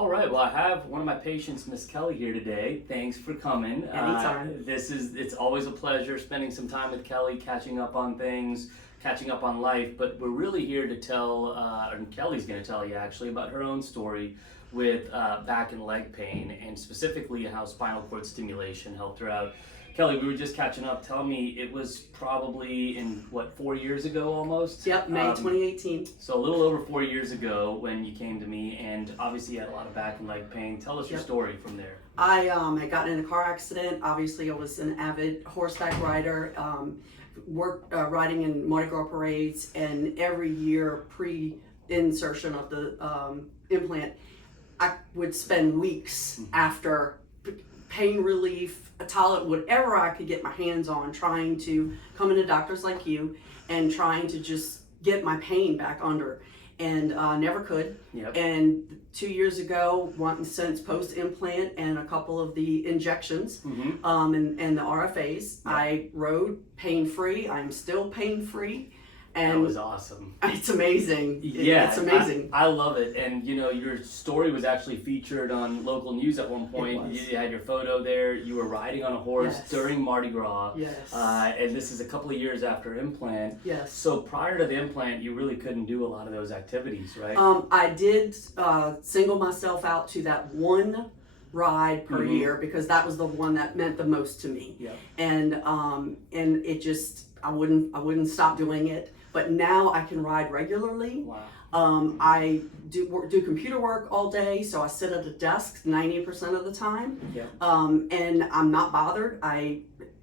All right, well, I have one of my patients, Miss Kelly, here today. Thanks for coming. Anytime. It's always a pleasure spending some time with Kelly, catching up on things, catching up on life, but we're really here to tell, and Kelly's going to tell you actually, about her own story with back and leg pain, and specifically how spinal cord stimulation helped her out. Kelly, we were just catching up. Tell me, it was probably in, 4 years ago almost? Yep, May 2018. So a little over 4 years ago when you came to me, and obviously you had a lot of back and leg pain. Tell us your story from there. I had gotten in a car accident. Obviously, I was an avid horseback rider, worked riding in Mardi Gras parades, and every year pre-insertion of the implant, I would spend weeks after pain relief, whatever I could get my hands on, trying to come into doctors like you and trying to just get my pain back under, and never could. Yep. And 2 years ago, since post-implant and a couple of the injections, and the RFAs, Yep. I rode pain-free. I'm still pain-free. And that was awesome. It's amazing. Yeah, it's amazing. I love it. And you know, your story was actually featured on local news at one point. You had your photo there. You were riding on a horse during Mardi Gras. Yes. And this is a couple of years after implant. Yes. So prior to the implant, you really couldn't do a lot of those activities, right? I did single myself out to that one ride per year because that was the one that meant the most to me. Yeah. And it just, I wouldn't stop doing it. But now I can ride regularly. Wow. I do computer work all day, so I sit at a desk 90% of the time. Yeah. And I'm not bothered. I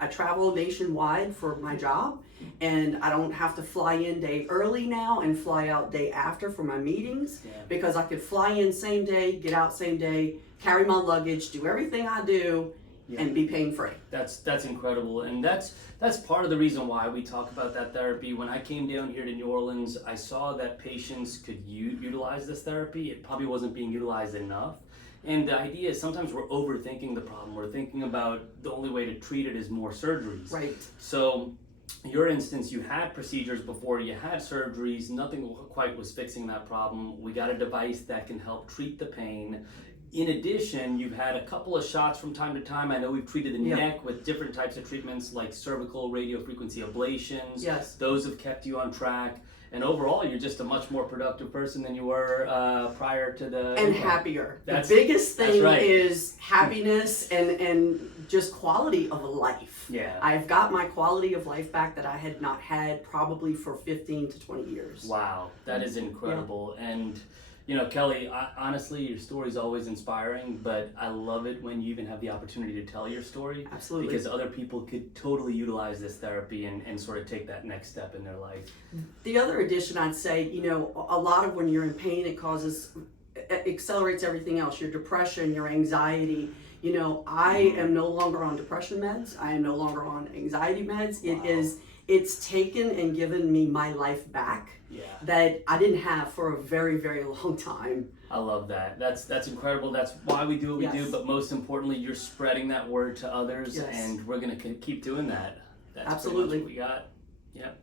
travel nationwide for my job, and I don't have to fly in day early now and fly out day after for my meetings, because I could fly in same day, get out same day, carry my luggage, do everything I do, and be pain-free. That's incredible, and that's part of the reason why we talk about that therapy. When I came down here to New Orleans, I saw that patients could utilize this therapy. It probably wasn't being utilized enough. And the idea is sometimes we're overthinking the problem. We're thinking about the only way to treat it is more surgeries. Right. So your instance, you had procedures before, you had surgeries, nothing quite was fixing that problem. We got a device that can help treat the pain. In addition, you've had a couple of shots from time to time. I know we've treated the neck with different types of treatments like cervical radiofrequency ablations. Yes. Those have kept you on track. And overall, you're just a much more productive person than you were prior to the... And happier. The biggest thing is happiness and just quality of life. Yeah. I've got my quality of life back that I had not had probably for 15 to 20 years. Wow, that is incredible. Yeah. And you know, Kelly, honestly, your story is always inspiring, but I love it when you even have the opportunity to tell your story. Absolutely. Because other people could totally utilize this therapy and sort of take that next step in their life. The other addition, I'd say, you know, a lot of when you're in pain, it accelerates everything else. Your depression, your anxiety. You know, I am no longer on depression meds. I am no longer on anxiety meds. Wow. It's taken and given me my life back that I didn't have for a very, very long time. I love that. That's incredible. That's why we do what we do. But most importantly, you're spreading that word to others, and we're going to keep doing that. That's absolutely pretty much what we got. Yep.